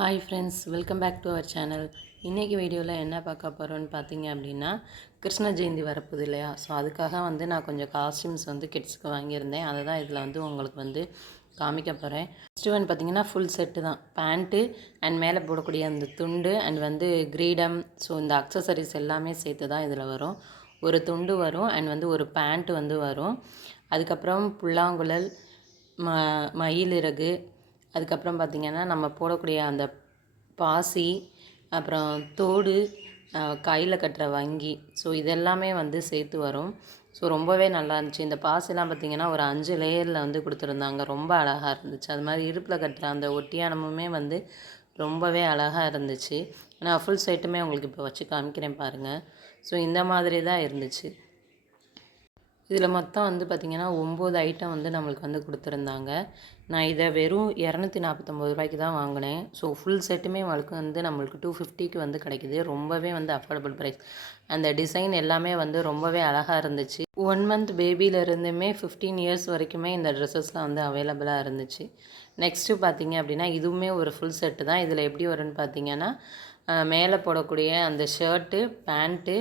Hi friends, welcome back to our channel. இன்றைக்கி வீடியோவில் என்ன பார்க்க போகிறோன்னு பார்த்தீங்க அப்படின்னா, கிருஷ்ண ஜெயந்தி வரப்போகுது இல்லையா? ஸோ அதுக்காக நான் கொஞ்சம் காஸ்டியூம்ஸ் கிட்ஸுக்கு வாங்கியிருந்தேன். அதை தான் இதில் உங்களுக்கு காமிக்க போகிறேன். ஃபஸ்ட்டு பார்த்தீங்கன்னா ஃபுல் செட்டு தான். பேண்ட்டு அண்ட் மேலே போடக்கூடிய அந்த துண்டு அண்ட் கிரீடம், ஸோ இந்த அக்சசரிஸ் எல்லாமே சேர்த்து தான் இதில் வரும். ஒரு துண்டு வரும் அண்ட் ஒரு பேண்ட்டு வரும். அதுக்கப்புறம் புல்லாங்குழல், மயிலிறகு, அதுக்கப்புறம் பார்த்திங்கன்னா நம்ம போடக்கூடிய அந்த பாசி, அப்புறம் தோடு, கையில் கட்டுற வங்கி, ஸோ இதெல்லாமே சேர்த்து வரும். ஸோ ரொம்பவே நல்லா இருந்துச்சு. இந்த பாசிலாம் பார்த்திங்கன்னா ஒரு 5 லேயரில் கொடுத்துருந்தாங்க. ரொம்ப அழகாக இருந்துச்சு. அது மாதிரி இடுப்பில் கட்டுற அந்த ஒட்டியானமுமே ரொம்பவே அழகாக இருந்துச்சு. நான் ஃபுல் செட்டுமே உங்களுக்கு இப்போ வச்சு காமிக்கிறேன் பாருங்கள். ஸோ இந்த மாதிரி தான் இருந்துச்சு. இதில் மொத்தம் பார்த்திங்கன்னா 9 ஐட்டம் நம்மளுக்கு கொடுத்துருந்தாங்க. நான் இதை வெறும் 249 ரூபாய்க்கு தான் வாங்கினேன். ஸோ ஃபுல் செட்டுமே நம்மளுக்கு 250க்கு கிடைக்குது. ரொம்பவே அஃபோர்டபுள் ப்ரைஸ். அந்த டிசைன் எல்லாமே ரொம்பவே அழகாக இருந்துச்சு. 1 மந்த் பேபியிலருந்துமே 15 இயர்ஸ் வரைக்குமே இந்த ட்ரெஸ்ஸஸ்லாம் அவைலபிளாக இருந்துச்சு. நெக்ஸ்ட்டு பார்த்திங்க அப்படின்னா இதுவுமே ஒரு ஃபுல் செட்டு தான். இதில் எப்படி வரும்னு பார்த்திங்கன்னா, மேலே போடக்கூடிய அந்த ஷர்ட்டு, பேண்ட்டு,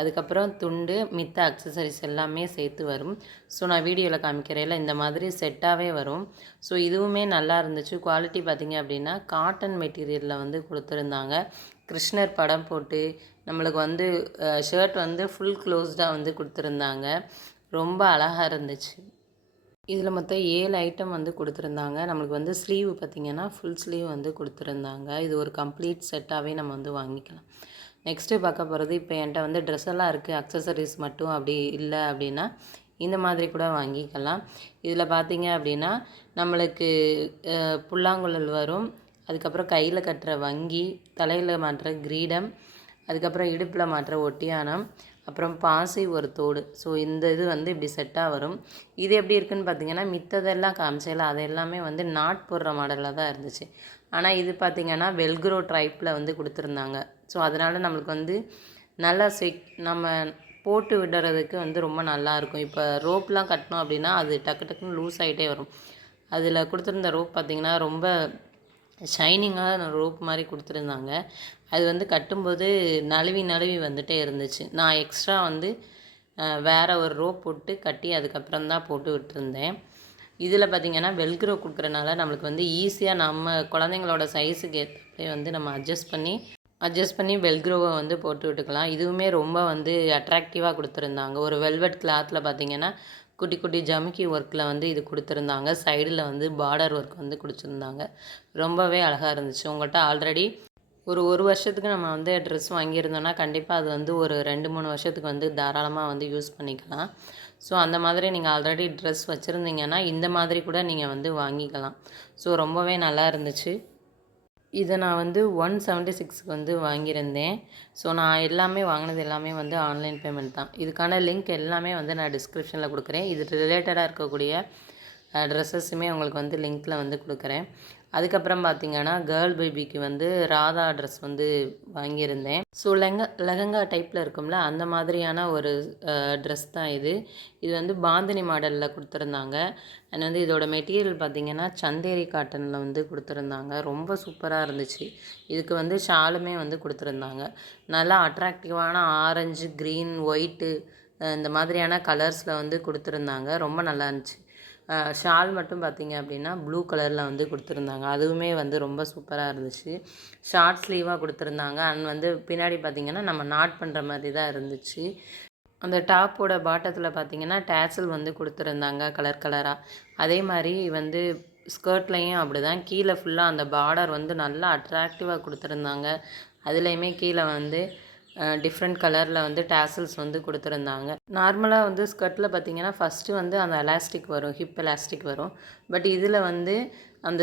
அதுக்கப்புறம் துண்டு, மித்த அக்சசரிஸ் எல்லாமே சேர்த்து வரும். ஸோ நான் வீடியோவில் காமிக்கிறேன்ல, இந்த மாதிரி செட்டாகவே வரும். ஸோ இதுவுமே நல்லா இருந்துச்சு. குவாலிட்டி பார்த்திங்க அப்படின்னா காட்டன் மெட்டீரியலில் கொடுத்துருந்தாங்க. கிருஷ்ணர் படம் போட்டு நம்மளுக்கு ஷர்ட் ஃபுல் க்ளோஸ்டாக கொடுத்துருந்தாங்க. ரொம்ப அழகாக இருந்துச்சு. இதில் மொத்தம் 7 ஐட்டம் கொடுத்துருந்தாங்க. நம்மளுக்கு ஸ்லீவ் பார்த்திங்கன்னா ஃபுல் ஸ்லீவ் கொடுத்துருந்தாங்க. இது ஒரு கம்ப்ளீட் செட்டாகவே நம்ம வாங்கிக்கலாம். நெக்ஸ்ட்டு பார்க்க போகிறது, இப்போ என்கிட்ட ட்ரெஸ் எல்லாம் இருக்குது, அக்சசரிஸ் மட்டும் அப்படி இல்லை அப்படின்னா இந்த மாதிரி கூட வாங்கிக்கலாம். இதில் பார்த்திங்க அப்படின்னா நம்மளுக்கு புல்லாங்குழல் வரும். அதுக்கப்புறம் கையில் கட்டுற வங்கி, தலையில் மாட்டுற கிரீடம், அதுக்கப்புறம் இடுப்பில் மாட்டுற ஒட்டியானம், அப்புறம் பாசி, ஒரு தோடு. ஸோ இந்த இது இப்படி செட்டாக வரும். இது எப்படி இருக்குதுன்னு பார்த்தீங்கன்னா, மித்ததெல்லாம் காமிச்சல அது எல்லாமே நாட் போடுற மாடலில் தான் இருந்துச்சு. ஆனால் இது பார்த்திங்கன்னா வெல்க்ரோ டைப்பில் கொடுத்துருந்தாங்க. ஸோ அதனால் நம்மளுக்கு நல்லா நம்ம போட்டு விடுறதுக்கு ரொம்ப நல்லாயிருக்கும். இப்போ ரோப்லாம் கட்டினோம் அப்படின்னா அது டக்கு டக்குன்னு லூஸ் ஆகிட்டே வரும். அதில் கொடுத்துருந்த ரோப் பார்த்திங்கன்னா ரொம்ப ஷைனிங்காக ரோப் மாதிரி கொடுத்துருந்தாங்க. அது கட்டும்போது நழுவி நழுவி வந்துட்டே இருந்துச்சு. நான் எக்ஸ்ட்ரா வேறு ஒரு ரோப் போட்டு கட்டி அதுக்கப்புறம் தான் போட்டு விட்டுருந்தேன். இதில் பார்த்திங்கன்னா வெல்க்ரோ கொடுக்குறனால நம்மளுக்கு ஈஸியாக நம்ம குழந்தைங்களோட சைஸுக்கு ஏற்றப்பே நம்ம அட்ஜஸ்ட் பண்ணி வெல்க்ரோவை போட்டு விட்டுக்கலாம். இதுவுமே ரொம்ப அட்ராக்டிவாக கொடுத்துருந்தாங்க. ஒரு வெல்வெட் கிளாத்தில் பார்த்திங்கன்னா குட்டி குட்டி ஜமுக்கி ஒர்க்கில் இது கொடுத்துருந்தாங்க. சைடில் பார்டர் ஒர்க் கொடுத்துருந்தாங்க. ரொம்பவே அழகாக இருந்துச்சு. உங்கள்கிட்ட ஆல்ரெடி ஒரு வருஷத்துக்கு நம்ம ட்ரெஸ் வாங்கியிருந்தோன்னா கண்டிப்பாக அது ஒரு 2-3 வருஷத்துக்கு தாராளமாக யூஸ் பண்ணிக்கலாம். ஸோ அந்த மாதிரி நீங்கள் ஆல்ரெடி ட்ரெஸ் வச்சுருந்தீங்கன்னா இந்த மாதிரி கூட நீங்கள் வாங்கிக்கலாம். ஸோ ரொம்பவே நல்லா இருந்துச்சு. இதை நான் 176க்கு வாங்கியிருந்தேன். ஸோ நான் எல்லாமே வாங்கினது எல்லாமே ஆன்லைன் பேமெண்ட் தான். இதுக்கான லிங்க் எல்லாமே நான் டிஸ்கிரிப்ஷனில் கொடுக்குறேன். இது ரிலேட்டடாக இருக்கக்கூடிய ட்ரெஸ்ஸஸுமே உங்களுக்கு லிங்க்கில் கொடுக்குறேன். அதுக்கப்புறம் பார்த்திங்கன்னா கேர்ள் பேபிக்கு ராதா ட்ரெஸ் வாங்கியிருந்தேன். ஸோ லெஹங்கா டைப்பில் இருக்கும்ல, அந்த மாதிரியான ஒரு ட்ரெஸ் தான் இது. இது பாந்தினி மாடலில் கொடுத்துருந்தாங்க. அண்ட் இதோட மெட்டீரியல் பார்த்திங்கன்னா சந்தேரி காட்டனில் கொடுத்துருந்தாங்க. ரொம்ப சூப்பராக இருந்துச்சு. இதுக்கு ஷாலுமே கொடுத்துருந்தாங்க. நல்லா அட்ராக்டிவான ஆரஞ்சு, க்ரீன், ஒயிட்டு இந்த மாதிரியான கலர்ஸில் கொடுத்துருந்தாங்க. ரொம்ப நல்லா இருந்துச்சு. ஷால் மட்டும் பார்த்திங்க அப்படின்னா ப்ளூ கலரில் கொடுத்துருந்தாங்க. அதுவுமே ரொம்ப சூப்பராக இருந்துச்சு. ஷார்ட் ஸ்லீவாக கொடுத்துருந்தாங்க. அண்ட் பின்னாடி பார்த்திங்கன்னா நம்ம நாட் பண்ணுற மாதிரி தான் இருந்துச்சு. அந்த டாப்போட பாட்டத்தில் பார்த்திங்கன்னா டேசல் கொடுத்துருந்தாங்க கலர் கலராக. அதே மாதிரி ஸ்கர்ட்லேயும் அப்படி தான் கீழே ஃபுல்லாக அந்த பார்டர் நல்லா அட்ராக்டிவாக கொடுத்துருந்தாங்க. அதுலேயுமே கீழே டிஃப்ரெண்ட் கலரில் டேசல்ஸ் கொடுத்துருந்தாங்க. நார்மலாக ஸ்கர்ட்டில் பார்த்திங்கன்னா ஃபஸ்ட்டு அந்த எலாஸ்டிக் வரும், ஹிப் எலாஸ்டிக் வரும். பட் இதில் அந்த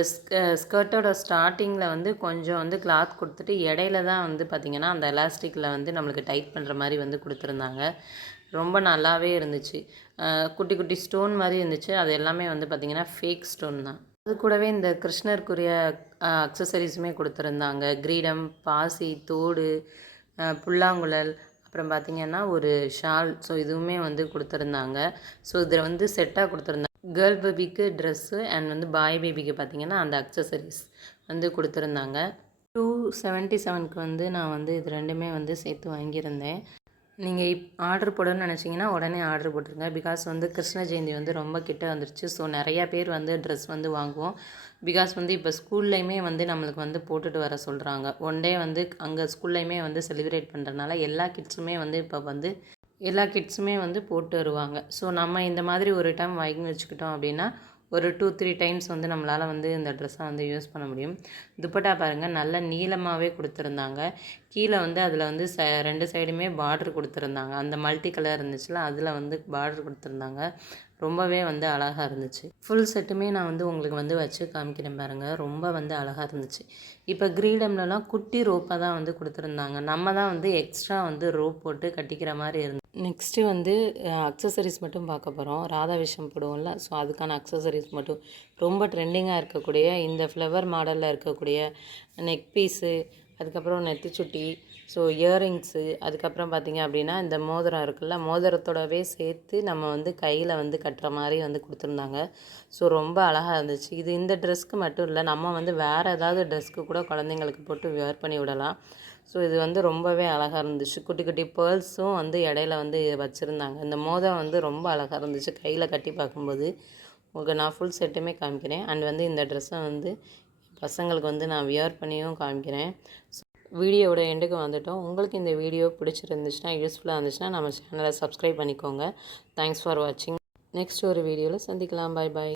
ஸ்கர்ட்டோட ஸ்டார்டிங்கில் கொஞ்சம் கிளாத் கொடுத்துட்டு இடையில தான் பார்த்திங்கன்னா அந்த எலாஸ்டிக்கில் நம்மளுக்கு டைட் பண்ணுற மாதிரி கொடுத்துருந்தாங்க. ரொம்ப நல்லாவே இருந்துச்சு. குட்டி குட்டி ஸ்டோன் மாதிரி இருந்துச்சு. அது எல்லாமே பார்த்திங்கன்னா ஃபேக் ஸ்டோன் தான். அது கூடவே இந்த கிருஷ்ணருக்குரிய அக்சசரிஸுமே கொடுத்துருந்தாங்க. கிரீடம், பாசி, தோடு, புல்லாங்குழல், அப்புறம் பார்த்திங்கன்னா ஒரு ஷால். ஸோ இதுவுமே கொடுத்துருந்தாங்க. ஸோ இதில் செட்டாக கொடுத்துருந்தாங்க. கேர்ள் பேபிக்கு ட்ரெஸ்ஸு அண்ட் பாய் பேபிக்கு பார்த்திங்கன்னா அந்த அக்சசரிஸ் கொடுத்துருந்தாங்க. 277க்கு வந்து நான் வந்து இது ரெண்டுமே வந்து சேர்த்து வாங்கியிருந்தேன். நீங்கள் ஆர்டர் போடணும்னு நினச்சிங்கன்னா உடனே ஆர்டர் போட்டுருங்க. பிகாஸ் வந்து கிருஷ்ண ஜெயந்தி வந்து ரொம்ப கிட்ட வந்துருச்சு. ஸோ நிறையா பேர் வந்து ட்ரெஸ் வந்து வாங்குவோம். பிகாஸ் வந்து இப்போ ஸ்கூல்லையுமே வந்து நம்மளுக்கு வந்து போட்டுட்டு வர சொல்கிறாங்க. ஒன் டே வந்து அங்கே ஸ்கூல்லையுமே வந்து செலிப்ரேட் பண்ணுறதுனால எல்லா கிட்ஸுமே வந்து போட்டு வருவாங்க. ஸோ நம்ம இந்த மாதிரி ஒரு டைம் வாங்கி வச்சுக்கிட்டோம் அப்படின்னா ஒரு 2-3 டைம்ஸ் வந்து நம்மளால் வந்து இந்த ட்ரெஸ்ஸை வந்து யூஸ் பண்ண முடியும். துப்பட்டா பாருங்கள், நல்ல நீளமாகவே கொடுத்துருந்தாங்க. கீழே வந்து அதில் வந்து 2 சைடுமே பார்டர் கொடுத்துருந்தாங்க. அந்த மல்டி கலர் இருந்துச்சுல, அதில் வந்து பார்டர் கொடுத்துருந்தாங்க. ரொம்பவே வந்து அழகாக இருந்துச்சு. ஃபுல் செட்டுமே நான் வந்து உங்களுக்கு வந்து வச்சு காமிக்கிறேன் பாருங்கள். ரொம்ப வந்து அழகாக இருந்துச்சு. இப்போ கிரீடம்லலாம் குட்டி ரோப்பாக தான் வந்து கொடுத்துருந்தாங்க. நம்ம தான் வந்து எக்ஸ்ட்ரா வந்து ரோப் போட்டு கட்டிக்கிற மாதிரி இருந்துச்சு. நெக்ஸ்ட்டு வந்து அக்சசரிஸ் மட்டும் பார்க்க போகிறோம். ராதா விஷம் போடுவோம்ல, ஸோ அதுக்கான அக்சசரிஸ் மட்டும் ரொம்ப ட்ரெண்டிங்காக இருக்கக்கூடிய இந்த ஃப்ளவர் மாடலில் இருக்கக்கூடிய நெக் பீஸு, அதுக்கப்புறம் நெத்திச்சுட்டி, ஸோ இயரிங்ஸு, அதுக்கப்புறம் பார்த்திங்க அப்படின்னா இந்த மோதிரம் இருக்குல்ல, மோதிரத்தோடவே சேர்த்து நம்ம வந்து கையில் வந்து கட்டுற மாதிரி வந்து கொடுத்துருந்தாங்க. ஸோ ரொம்ப அழகாக இருந்துச்சு. இது இந்த ட்ரெஸ்க்கு மட்டும் இல்லை, நம்ம வந்து வேறு ஏதாவது ட்ரெஸ்க்கு கூட குழந்தைங்களுக்கு போட்டு வியர் பண்ணி விடலாம். ஸோ இது வந்து ரொம்பவே அழகாக இருந்துச்சு. குட்டி குட்டி பேர்ல்ஸும் வந்து இடையில வந்து வச்சுருந்தாங்க. இந்த மோதிரம் வந்து ரொம்ப அழகாக இருந்துச்சு கையில் கட்டி பார்க்கும்போது. உங்களுக்கு நான் ஃபுல் செட்டுமே காமிக்கிறேன். அண்ட் வந்து இந்த ட்ரெஸ்ஸை வந்து பசங்களுக்கு வந்து நான் வியர் பண்ணியும் காமிக்கிறேன். வீடியோவோட எண்டுக்கு வந்துட்டோம். உங்களுக்கு இந்த வீடியோ பிடிச்சிருந்துச்சுன்னா, யூஸ்ஃபுல்லாக இருந்துச்சுன்னா நம்ம சேனலை சப்ஸ்கிரைப் பண்ணிக்கோங்க. தேங்க்ஸ் ஃபார் வாட்சிங். நெக்ஸ்ட் ஒரு வீடியோவில் சந்திக்கலாம். பாய் பாய்.